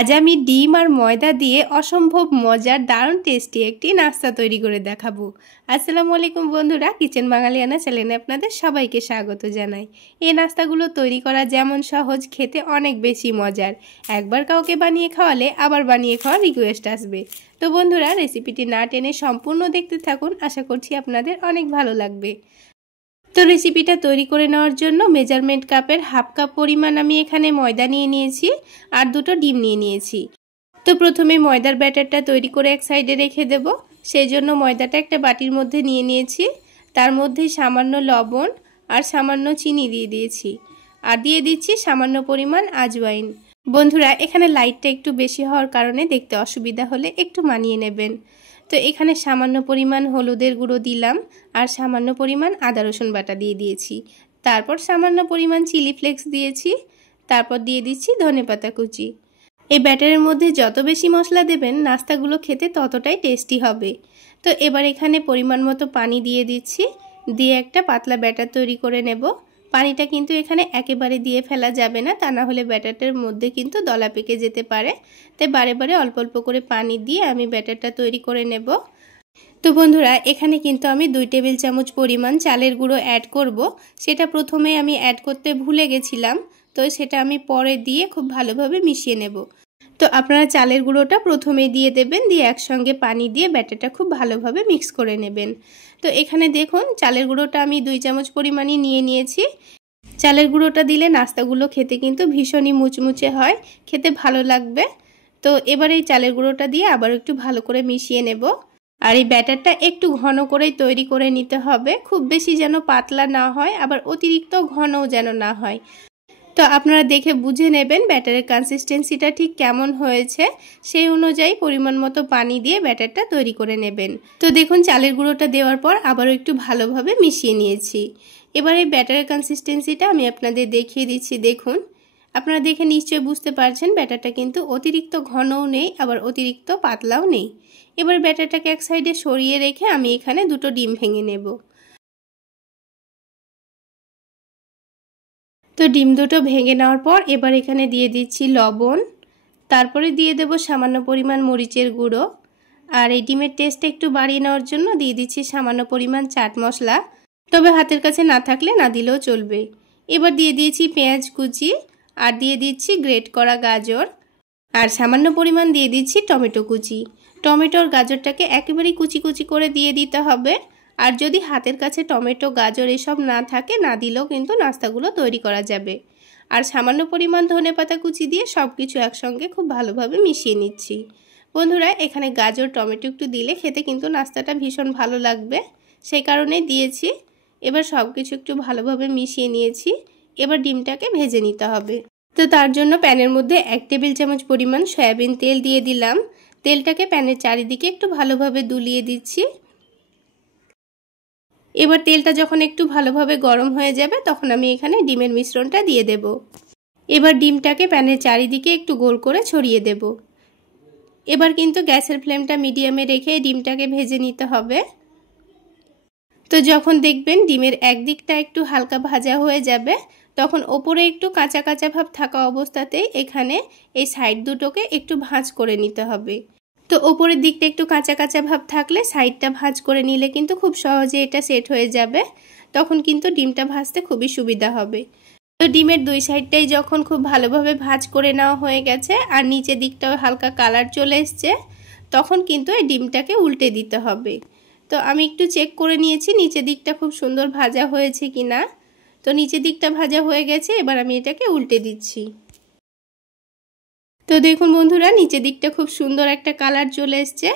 আজ আমি ডিম আর ময়দা দিয়ে অসম্ভব মজার দারুণ টেস্টি একটি নাস্তা তৈরি করে দেখাবো। আসসালামু আলাইকুম বন্ধুরা, কিচেন বাঙালিয়ানা চ্যানেলে আপনাদের সবাইকে স্বাগত জানাই। এই নাস্তাগুলো তৈরি করা যেমন সহজ, খেতে অনেক বেশি মজার। একবার কাউকে বানিয়ে খাওয়ালে আবার বানিয়ে খাওয়ার রিকোয়েস্ট আসবে। তো বন্ধুরা, রেসিপিটি না টেনে সম্পূর্ণ দেখতে থাকুন, আশা করছি আপনাদের অনেক ভালো লাগবে। তো রেসিপিটা তৈরি করে নেওয়ার জন্য মেজারমেন্ট কাপের হাফ কাপ পরিমাণ আমি এখানে ময়দা নিয়ে নিয়েছি আর দুটো ডিম নিয়ে নিয়েছি। তো প্রথমে ময়দার ব্যাটারটা তৈরি করে এক সাইডে রেখে দেব। সেই জন্য ময়দাটা একটা বাটির মধ্যে নিয়ে নিয়েছি, তার মধ্যে সামান্য লবণ আর সামান্য চিনি দিয়ে দিয়েছি, আর দিয়ে দিচ্ছি সামান্য পরিমাণ আজওয়াইন। বন্ধুরা, এখানে লাইটটা একটু বেশি হওয়ার কারণে দেখতে অসুবিধা হলে একটু মানিয়ে নেবেন। তো এখানে সামান্য পরিমাণ হলুদের গুঁড়ো দিলাম আর সামান্য পরিমাণ আদা রসুন বাটা দিয়ে দিয়েছি। তারপর সামান্য পরিমাণ চিলি ফ্লেক্স দিয়েছি, তারপর দিয়ে দিচ্ছি ধনেপাতা কুচি। এই ব্যাটারের মধ্যে যত বেশি মশলা দেবেন নাস্তাগুলো খেতে ততটাই টেস্টি হবে। তো এবার এখানে পরিমাণ মতো পানি দিয়ে দিচ্ছি, দিয়ে একটা পাতলা ব্যাটার তৈরি করে নেব। পানিটা কিন্তু এখানে একেবারে দিয়ে ফেলা যাবে না, তা না হলে ব্যাটারটার মধ্যে কিন্তু দলা পেকে যেতে পারে। তাই বারে বারে অল্প অল্প করে পানি দিয়ে আমি ব্যাটারটা তৈরি করে নেব। তো বন্ধুরা, এখানে কিন্তু আমি 2 টেবিল চামচ পরিমাণ চালের গুঁড়ো অ্যাড করব। সেটা প্রথমে আমি অ্যাড করতে ভুলে গেছিলাম, তো সেটা আমি পরে দিয়ে খুব ভালোভাবে মিশিয়ে নেব। তো আপনারা চালের গুঁড়োটা প্রথমেই দিয়ে দেবেন, দিয়ে একসঙ্গে পানি দিয়ে ব্যাটারটা খুব ভালোভাবে মিক্স করে নেবেন। তো এখানে দেখুন, চালের গুঁড়োটা আমি 2 চামচ পরিমাণই নিয়ে নিয়েছি। চালের গুঁড়োটা দিলে নাস্তাগুলো খেতে কিন্তু ভীষণই মুচমুচে হয়, খেতে ভালো লাগবে। তো এবার এই চালের গুঁড়োটা দিয়ে আবার একটু ভালো করে মিশিয়ে নেব। আর এই ব্যাটারটা একটু ঘন করেই তৈরি করে নিতে হবে, খুব বেশি যেন পাতলা না হয়, আবার অতিরিক্ত ঘনও যেন না হয়। তো আপনারা দেখে বুঝে নেবেন ব্যাটারের কনসিস্টেন্সিটা ঠিক কেমন হয়েছে, সেই অনুযায়ী পরিমাণ মতো পানি দিয়ে ব্যাটারটা তৈরি করে নেবেন। তো দেখুন, চালের গুঁড়োটা দেওয়ার পর আবারও একটু ভালোভাবে মিশিয়ে নিয়েছি। এবার এই ব্যাটারের কনসিস্টেন্সিটা আমি আপনাদের দেখিয়ে দিচ্ছি। দেখুন, আপনারা দেখে নিশ্চয়ই বুঝতে পারছেন ব্যাটারটা কিন্তু অতিরিক্ত ঘনও নেই, আবার অতিরিক্ত পাতলাও নেই। এবার ব্যাটারটাকে এক সাইডে সরিয়ে রেখে আমি এখানে 2টো ডিম ভেঙে নেব। তো ডিম দুটো ভেঙে নেওয়ার পর এবার এখানে দিয়ে দিচ্ছি লবণ, তারপরে দিয়ে দেব সামান্য পরিমাণ মরিচের গুঁড়ো, আর এই ডিমের টেস্টটা একটু বাড়িয়ে নেওয়ার জন্য দিয়ে দিচ্ছি সামান্য পরিমাণ চাট মশলা, তবে হাতের কাছে না থাকলে না দিলেও চলবে। এবার দিয়ে দিয়েছি পেঁয়াজ কুচি, আর দিয়ে দিচ্ছি গ্রেট করা গাজর, আর সামান্য পরিমাণ দিয়ে দিচ্ছি টমেটো কুচি। টমেটোর গাজরটাকে একেবারেই কুচি কুচি করে দিয়ে দিতে হবে। আর যদি হাতের কাছে টমেটো গাজর এসব না থাকে, না দিলেও কিন্তু নাস্তাগুলো তৈরি করা যাবে। আর সামান্য পরিমাণ ধনেপাতা কুচি দিয়ে সব কিছু একসঙ্গে খুব ভালোভাবে মিশিয়ে নিচ্ছি। বন্ধুরা, এখানে গাজর টমেটো একটু দিলে খেতে কিন্তু নাস্তাটা ভীষণ ভালো লাগবে, সেই কারণে দিয়েছি। এবার সব কিছু একটু ভালোভাবে মিশিয়ে নিয়েছি। এবার ডিমটাকে ভেজে নিতে হবে। তো তার জন্য প্যানের মধ্যে 1 টেবিল চামচ পরিমাণ সয়াবিন তেল দিয়ে দিলাম। তেলটাকে প্যানের চারিদিকে একটু ভালোভাবে দুলিয়ে দিচ্ছি। এবার তেলটা যখন একটু ভালোভাবে গরম হয়ে যাবে, তখন আমি এখানে ডিমের মিশ্রণটা দিয়ে দেব। এবার ডিমটাকে প্যানের চারিদিকে একটু গোল করে ছড়িয়ে দেব। এবার কিন্তু গ্যাসের ফ্লেমটা মিডিয়ামে রেখে ডিমটাকে ভেজে নিতে হবে। তো যখন দেখবেন ডিমের একদিকটা একটু হালকা ভাজা হয়ে যাবে, তখন ওপরে একটু কাঁচা কাঁচা ভাব থাকা অবস্থাতেই এখানে এই সাইড দুটোকে একটু ভাঁজ করে নিতে হবে। তো ওপরের দিকটা একটু কাঁচা কাঁচা ভাব থাকলে সাইডটা ভাঁজ করে নিলে কিন্তু খুব সহজে এটা সেট হয়ে যাবে, তখন কিন্তু ডিমটা ভাজতে খুবই সুবিধা হবে। তো ডিমের 2 সাইডটাই যখন খুব ভালোভাবে ভাঁজ করে নেওয়া হয়ে গেছে আর নিচের দিকটাও হালকা কালার চলে এসছে, তখন কিন্তু এই ডিমটাকে উল্টে দিতে হবে। তো আমি একটু চেক করে নিয়েছি নিচের দিকটা খুব সুন্দর ভাজা হয়েছে কিনা। তো নিচের দিকটা ভাজা হয়ে গেছে, এবার আমি এটাকে উল্টে দিচ্ছি। তো দেখুন বন্ধুরা, নিচের দিকটা খুব সুন্দর একটা কালার চলে এসছে।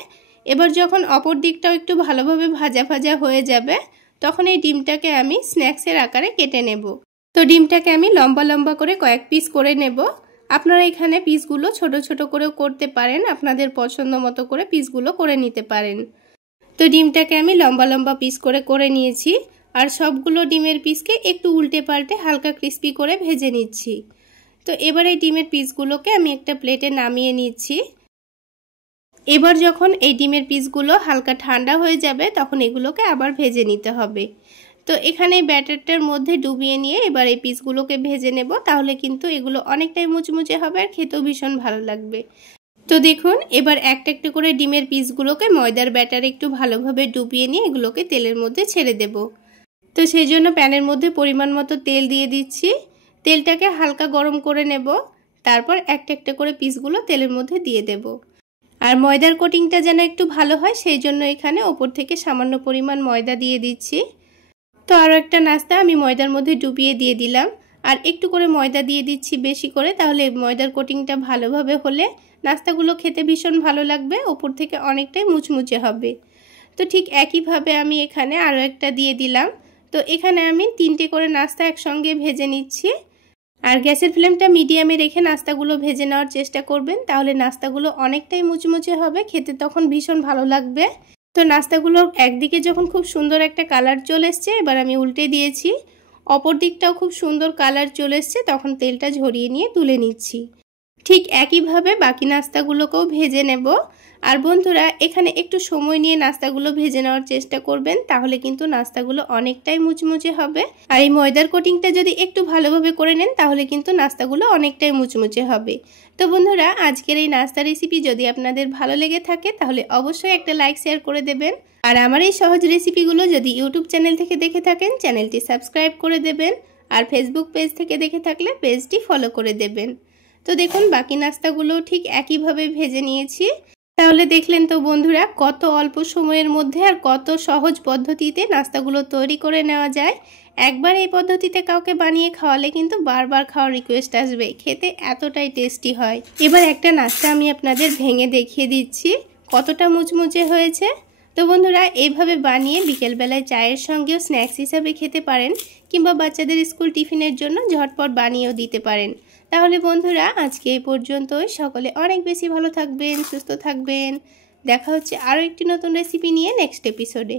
এবার যখন অপর দিকটাও একটু ভালোভাবে ভাজা ভাজা হয়ে যাবে, তখন এই ডিমটাকে আমি স্ন্যাক্সের আকারে কেটে নেব। তো ডিমটাকে আমি লম্বা লম্বা করে কয়েক পিস করে নেব। আপনারা এখানে পিসগুলো ছোট ছোট করেও করতে পারেন, আপনাদের পছন্দ মতো করে পিসগুলো করে নিতে পারেন। তো ডিমটাকে আমি লম্বা লম্বা পিস করে নিয়েছি, আর সবগুলো ডিমের পিসকে একটু উল্টে পাল্টে হালকা ক্রিস্পি করে ভেজে নিচ্ছি। তো এবার এই ডিমের পিসগুলোকে আমি একটা প্লেটে নামিয়ে নিচ্ছি। এবার যখন এই ডিমের পিসগুলো হালকা ঠান্ডা হয়ে যাবে, তখন এগুলোকে আবার ভেজে নিতে হবে। তো এখানে ব্যাটারটার মধ্যে ডুবিয়ে নিয়ে এবার এই পিসগুলোকে ভেজে নেব, তাহলে কিন্তু এগুলো অনেকটাই মুচমুচে হবে আর খেতেও ভীষণ ভালো লাগবে। তো দেখুন এবার একটা একটা করে ডিমের পিসগুলোকে ময়দার ব্যাটারে একটু ভালোভাবে ডুবিয়ে নিয়ে এগুলোকে তেলের মধ্যে ছেড়ে দেব। তো সেই জন্য প্যানের মধ্যে পরিমাণ মতো তেল দিয়ে দিচ্ছি। তেলটাকে হালকা গরম করে নেব, তারপর একটা একটা করে পিসগুলো তেলের মধ্যে দিয়ে দেব। আর ময়দার কোটিংটা যেন একটু ভালো হয় সেই জন্য এখানে ওপর থেকে সামান্য পরিমাণ ময়দা দিয়ে দিচ্ছি। তো আরও একটা নাস্তা আমি ময়দার মধ্যে ডুবিয়ে দিয়ে দিলাম, আর একটু করে ময়দা দিয়ে দিচ্ছি বেশি করে, তাহলে ময়দার কোটিংটা ভালোভাবে হলে নাস্তাগুলো খেতে ভীষণ ভালো লাগবে, ওপর থেকে অনেকটাই মুচমুচে হবে। তো ঠিক একইভাবে আমি এখানে আরও একটা দিয়ে দিলাম। তো এখানে আমি 3টে করে নাস্তা একসঙ্গে ভেজে নিচ্ছি। আর গ্যাসের ফ্লেমটা মিডিয়ামে রেখে নাস্তাগুলো ভেজে নেওয়ার চেষ্টা করবেন, তাহলে নাস্তাগুলো অনেকটাই মুচমুচে হবে, খেতে তখন ভীষণ ভালো লাগবে। তো নাস্তাগুলো একদিকে যখন খুব সুন্দর একটা কালার চলে এসছে, এবার আমি উল্টে দিয়েছি, অপর দিকটাও খুব সুন্দর কালার চলে এসছে, তখন তেলটা ঝরিয়ে নিয়ে তুলে নিচ্ছি। ঠিক একইভাবে বাকি নাস্তাগুলোকেও ভেজে নেব। আর বন্ধুরা এখানে একটু সময় নিয়ে নাস্তাগুলো ভেজে নেওয়ার চেষ্টা করবেন, তাহলে কিন্তু নাস্তাগুলো অনেকটাই মুচমুচে হবে। আর এই ময়দার কোটিংটা যদি একটু ভালোভাবে করে নেন তাহলে কিন্তু নাস্তাগুলো অনেকটাই মুচমুচে হবে। তো বন্ধুরা আজকের এই নাস্তা রেসিপি যদি আপনাদের ভালো লেগে থাকে তাহলে অবশ্যই একটা লাইক শেয়ার করে দেবেন। আর আমার এই সহজ রেসিপিগুলো যদি ইউটিউব চ্যানেল থেকে দেখে থাকেন চ্যানেলটি সাবস্ক্রাইব করে দেবেন, আর ফেসবুক পেজ থেকে দেখে থাকলে পেজটি ফলো করে দেবেন। তো দেখুন বাকি নাস্তাগুলো ঠিক একইভাবে ভেজে নিয়েছি। তাহলে দেখলেন তো বন্ধুরা কত অল্প সময়ের মধ্যে আর কত সহজ পদ্ধতিতে নাস্তাগুলো তৈরি করে নেওয়া যায়। একবার এই পদ্ধতিতে কাউকে বানিয়ে খাওয়ালে কিন্তু বারবার খাওয়ার রিকোয়েস্ট আসবে, খেতে এতটাই টেস্টি হয়। এবার একটা নাস্তা আমি আপনাদের ভেঙে দেখিয়ে দিচ্ছি কতটা মুচমুচে হয়েছে। তো বন্ধুরা এইভাবে বানিয়ে বিকেলবেলায় চায়ের সঙ্গেও স্ন্যাক্স হিসাবে খেতে পারেন, কিংবা বাচ্চাদের স্কুল টিফিনের জন্য ঝটপট বানিয়েও দিতে পারেন। তাহলে বন্ধুরা আজকে এই পর্যন্তই। সকলে অনেক বেশি ভালো থাকবেন, সুস্থ থাকবেন। দেখা হচ্ছে আরও একটি নতুন রেসিপি নিয়ে নেক্সট এপিসোডে।